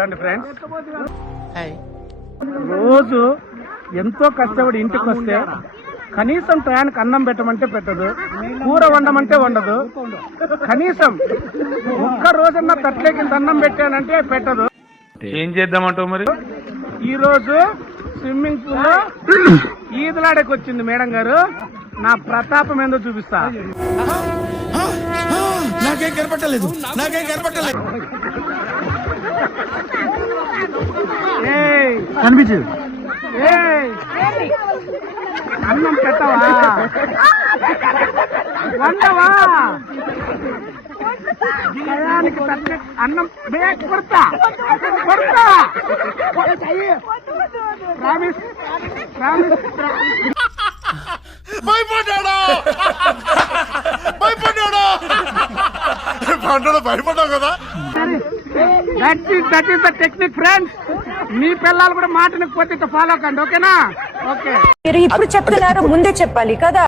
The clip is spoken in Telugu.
చూడండి ఫ్రెండ్స్ రోజు ఎంతో కష్టపడి ఇంటికి వస్తే కనీసం టయానికి అన్నం పెట్టమంటే పెట్టదు కూర వండమంటే వండదు. కనీసం ఒక్క రోజన్నా తట్లేకింత అన్నం పెట్టానంటే పెట్టదు. ఏం చేద్దామంటావు మరి? ఈ రోజు స్విమ్మింగ్ పూల్లో ఈదలాడకి వచ్చింది మేడం గారు. నా ప్రతాపం ఏందో చూపిస్తా. నాకేం కనపట్టలేదు నాకేం కనపట్టలేదు కనిపించదు అన్నం పెట్టవా? వండవా? టయానికి తట్లే అన్నం బే కొడతా కొడతా. ప్రామిస్ ప్రామిస్ భయపడ్డాడు? భయపడ్డాడు? పంటలు భయపడ్డావు కదా? That is that is the technique friends మీ పిల్లలు కూడా మాట పోతే ఫాలో కండి ఓకేనా ఓకే మీరు ఇప్పుడు చెప్తున్నారు ముందే చెప్పాలి కదా.